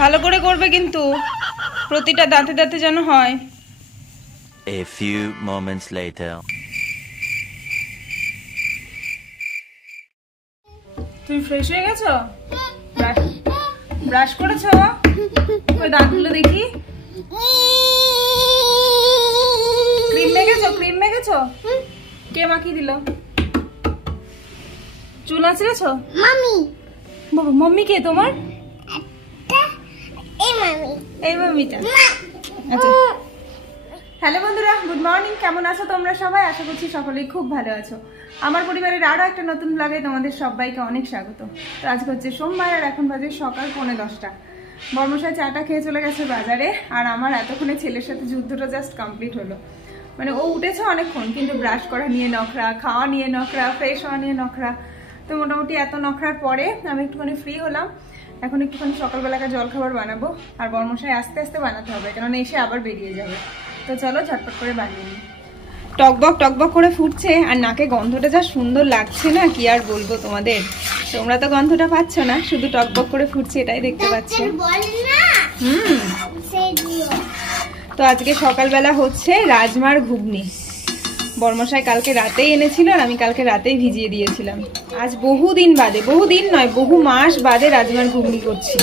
ভালো করে করবে কিন্তু, প্রতিটা দাঁতে দাঁতে যেন হয়। A few moments later. তুমি ফ্রেশ হয়ে গেছো? ব্রাশ করেছো? ওই দাঁতগুলো দেখি। ক্রিম মেখেছো? ক্রিম মেখেছো? কে মাখিয়ে দিল? চুল আঁচড়েছো? মামি। বাবা, মাম্মি কে তোমার? এই মামি। এই মাম্মিটা। আচ্ছা। হ্যালো বন্ধুরা, গুড মর্নিং। কেমন আছো তোমরা সবাই? আশা করছি সকলেই খুব ভালো আছো। আমার পরিবারের আরো একটা নতুন ব্লগে তোমাদের সবাইকে অনেক স্বাগত। তো আজকে হচ্ছে সোমবার, আর এখন বাজে সকাল 9:45। বর্মশাই চাটা খেয়ে চলে গেছে বাজারে, আর আমার এতক্ষণে ছেলের সাথে যুদ্ধটা জাস্ট কমপ্লিট হলো। মানে ও উঠেছে অনেকক্ষণ, কিন্তু ব্রাশ করা নিয়ে নখরা, খাওয়া নিয়ে নখরা, ফ্রেশ হওয়া নিয়ে নখরা। তো মোটামুটি এত নখরার পরে আমি একটুখানি ফ্রি হলাম। এখন একটুখানি সকালবেলাকার জলখাবার বানাবো, আর বর্মশাই আস্তে আস্তে বানাতে হবে, কেননা এসে আবার বেরিয়ে যাবে। তো চলো ঝটপট করে বানিয়ে নিই। টকবক টকবক করে ফুটছে, আর নাকে গন্ধটা যা সুন্দর লাগছে না, কি আর বলবো তোমাদের। তোমরা তো গন্ধটা পাচ্ছ না, শুধু টকবক করে ফুটছে এটাই দেখতে পাচ্ছ। তো আজকে সকালবেলা হচ্ছে রাজমার ঘুগনি। বর্মশাই কালকে রাতেই এনেছিল, আর আমি কালকে রাতেই ভিজিয়ে দিয়েছিলাম। আজ বহুদিন বাদে, বহুদিন নয় বহু মাস বাদে রাজমার ঘুগনি করছি।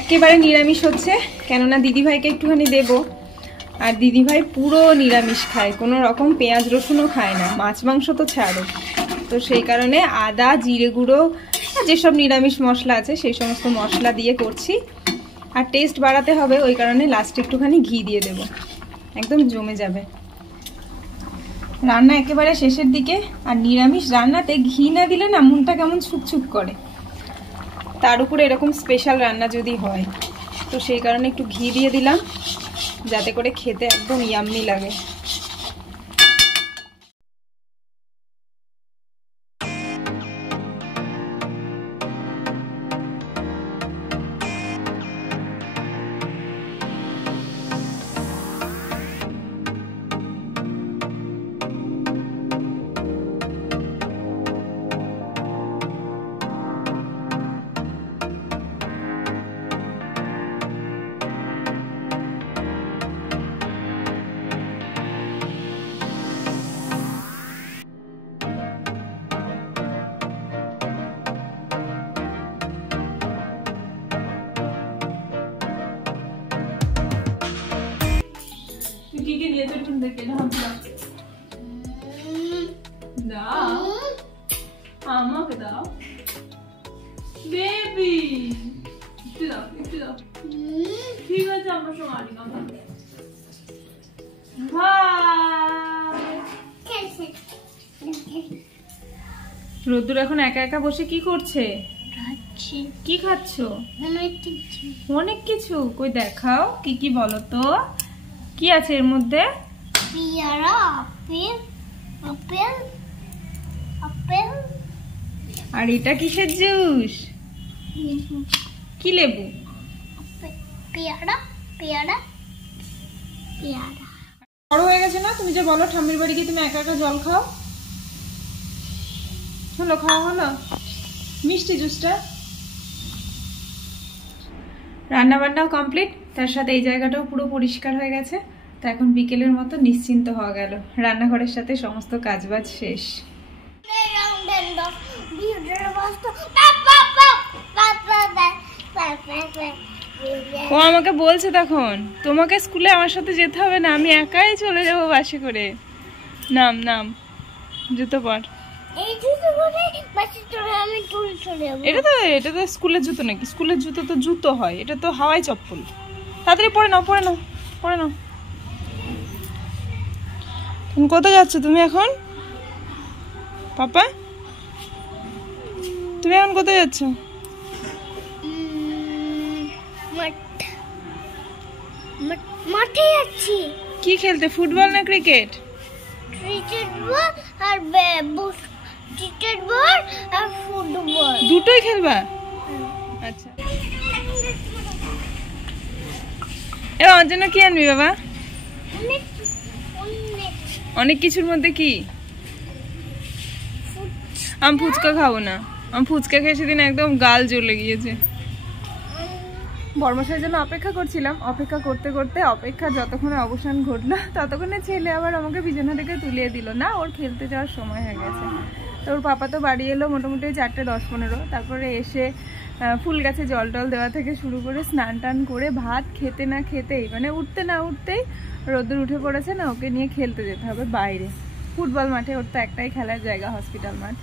একেবারে নিরামিষ হচ্ছে, কেননা দিদিভাইকে একটুখানি দেবো। আর দিদিভাই পুরো নিরামিষ খায়, কোনো রকম পেঁয়াজ রসুনও খায় না, মাছ মাংস তো ছাড়ো। তো সেই কারণে আদা, জিরে গুঁড়ো, যেসব নিরামিষ মশলা আছে সেই সমস্ত মশলা দিয়ে করছি। আর টেস্ট বাড়াতে হবে, ওই কারণে লাস্টে একটুখানি ঘি দিয়ে দেবো, একদম জমে যাবে। রান্না একেবারে শেষের দিকে, আর নিরামিষ রান্নাতে ঘি না দিলে না মনটা কেমন ছুকছুক করে। তার উপরে এরকম স্পেশাল রান্না যদি হয়, তো সেই কারণে একটু ঘি দিয়ে দিলাম, যাতে করে খেতে একদম ইয়াম্মি লাগে। আমাকে দাও বেবি, একটু দাও, একটু দাও। ঠিক আছে, আমার সঙ্গে আড়ি কথা। রোদ্দুর এখন একা একা বসে কি করছে? কি খাচ্ছ? অনেক কিছু। কই দেখাও, কি কি বলো তো, কি আছে এর মধ্যে? পেয়ারা, আপেল, আপেল, আপেল। আর এটা কিসের জুস? কি লেবু? পেয়ারা, পেয়ারা, পেয়ারা। বড় হয়ে গেছে না? তুমি যে বলো ঠাম্মির বাড়ি গিয়ে তুমি একা একা জল খাও। হলো, খাওয়া হলো মিষ্টি জুসটা। রান্না বান্নাও কমপ্লিট, তার সাথে এই জায়গাটাও পুরো পরিষ্কার হয়ে গেছে। তো এখন বিকেলের মতো নিশ্চিন্ত হওয়া গেল, রান্নাঘরের সাথে সমস্ত কাজবাজ শেষ। ও আমাকে বলছে তখন, তোমাকে স্কুলে আমার সাথে যেতে হবে না, আমি একাই চলে যাবো বাসে করে। নাম নাম, জুতো পর। এটা তো স্কুলের জুতো নাকি? স্কুলের জুতো তো জুতো হয়, এটা তো হাওয়াই চপ্পল। তাড়াতাড়ি পরে নাও, পরে নাও, পরে নাও। তুমি কোথায় যাচ্ছ তুমি এখন? পাপা, তুমি এখন কোথায় যাচ্ছ? মাঠে যাচ্ছি। কি খেলতে? ফুটবল না ক্রিকেট? ক্রিকেট বল আর ক্রিকেট বল আর ফুটবল দুটোই খেলবা? আচ্ছা, এবার আমার জন্য কি আনবি বাবা? অনেক কিছুর মধ্যে কি? আমি ফুচকা খাবো না, আমি ফুচকা খেয়ে সেদিন একদম গাল জ্বলে গিয়েছে। বর্মশাইয়ের জন্য অপেক্ষা করছিলাম, অপেক্ষা করতে করতে অপেক্ষা যতক্ষণে অবসান ঘটলো ততক্ষণে ছেলে আবার আমাকে বিছানা থেকে তুলিয়ে দিল না, ওর খেলতে যাওয়ার সময় হয়ে গেছে। তো ওর পাপা তো বাড়ি এলো মোটামুটি 4:10-15, তারপরে এসে ফুল গাছে জল টল দেওয়া থেকে শুরু করে স্নান টান করে ভাত খেতে না খেতেই মানে উঠতে না উঠতেই রোদ্দুর উঠে পড়েছে না, ওকে নিয়ে খেলতে যেতে হবে বাইরে ফুটবল মাঠে। ওর তো একটাই খেলার জায়গা হসপিটাল মাঠ,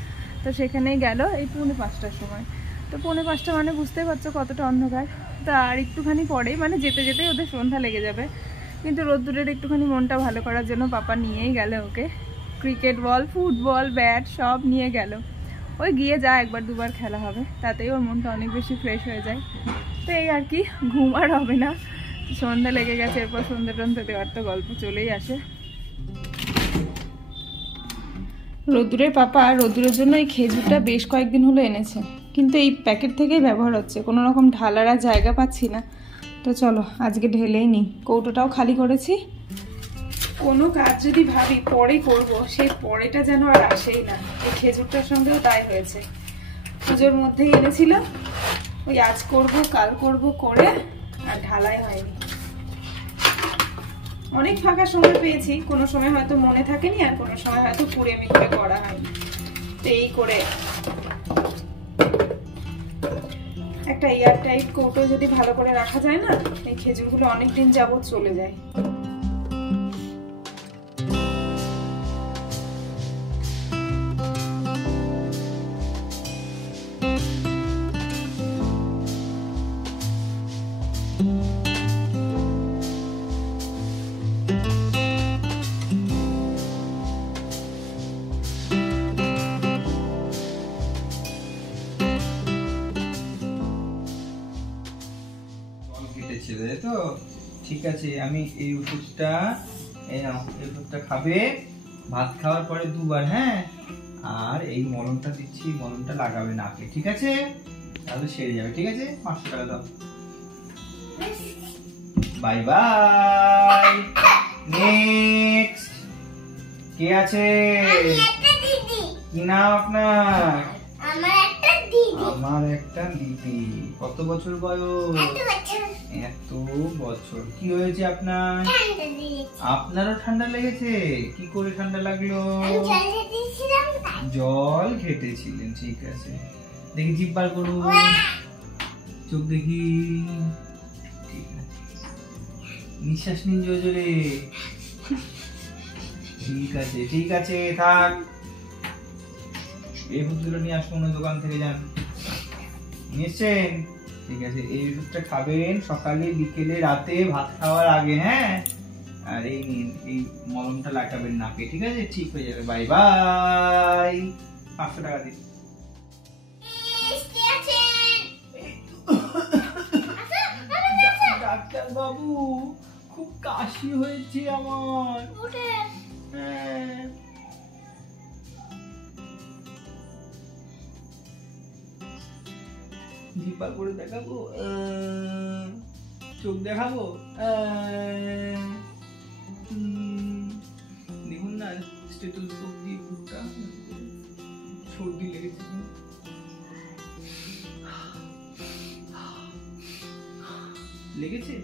তো সেখানেই গেল এই 4:45টার সময়। তো 4:45 মানে বুঝতেই পারছো কতটা অন্ধকার। তা আর একটুখানি পরেই মানে যেতে যেতেই ওদের সন্ধ্যা লেগে যাবে, কিন্তু রোদ্দুরের একটুখানি মনটা ভালো করার জন্য পাপা নিয়েই গেল ওকে। ক্রিকেট বল, ফুটবল, ব্যাট সব নিয়ে গেল। ওই গিয়ে যা একবার দুবার খেলা হবে, তাতেই ওর মনটা অনেক বেশি ফ্রেশ হয়ে যায়। তো এই আর কি, ঘুম আর হবে না, সন্ধ্যা লেগে গেছে, এরপর সন্ধ্যা টন্ধ্যা দেওয়ার তো গল্প চলেই আসে। রোদ্দুরের পাপা রোদ্দুরের জন্য এই খেজুরটা বেশ কয়েকদিন হলো এনেছে, কিন্তু এই প্যাকেট থেকেই ব্যবহার হচ্ছে, কোনো রকম ঢালার আর জায়গা পাচ্ছি না। তো চলো আজকে ঢেলেই নিই। কৌটোটাও খালি করেছি। কোনো কাজ যদি ভাবি পরে করব, সেই পরেটা যেন আর আসেই না। এই খেজুরটার সঙ্গেও তাই হয়েছে, পুজোর মধ্যেই এনেছিলাম, ওই আজ করব কাল করব করে আর ঢালাই হয়নি। অনেক ফাঁকা সময় পেয়েছি, কোনো সময় হয়তো মনে থাকেনি আর কোনো সময় হয়তো কুড়েমি করে করা হয়নি। তো এই করে একটা এয়ার টাইট কৌটো যদি ভালো করে রাখা যায় না, এই খেজুরগুলো অনেকদিন যাবত চলে যায়। তো ঠিক আছে, আমি এই ওষুধটা এই নাও, এই ওষুধটা খাবে ভাত খাওয়ার পরে 2 বার, হ্যাঁ? আর এই মলমটা দিচ্ছি, মলমটা লাগাবে নাকে, ঠিক আছে? তাহলে সেরে যাবে, ঠিক আছে? 500 টাকা দাও। Bye bye. নেক্সট কে আছে? কি নাম আপনার? আমার একটা দিদি। কত বছর বয়স? 1 বছর। কি হয়েছে আপনার? আপনারও ঠান্ডা লেগেছে? কি করে ঠান্ডা লাগলো? জল ঘেটেছিলেন, ঠিক আছে। দেখি জিভ বার করুন, চোখ দেখি, ঠিক আছে। নিঃশ্বাস নিন জোরে জোরে, ঠিক আছে ঠিক আছে, থাক। এই ওষুধগুলো নিয়ে আসুন, দোকান থেকে যান, নিশ্চয়। ঠিক আছে, এই ওষুধটা খাবেন সকালে বিকেলে রাতে ভাত খাওয়ার আগে, হ্যাঁ? আর এই নিন, এই মলমটা লাগাবেন নাকে, ঠিক আছে? ঠিক হয়ে যাবে। Bye bye. 500 টাকা দিন। ডাক্তার বাবু, খুব কাশি হয়েছে আমার। হ্যাঁ, জিব্বা করে দেখাবো, চোখ দেখাবো, দেখুন না, স্টেথোস্কোপ দিয়ে বুকটা, সর্দি লেগেছে। লেগেছে?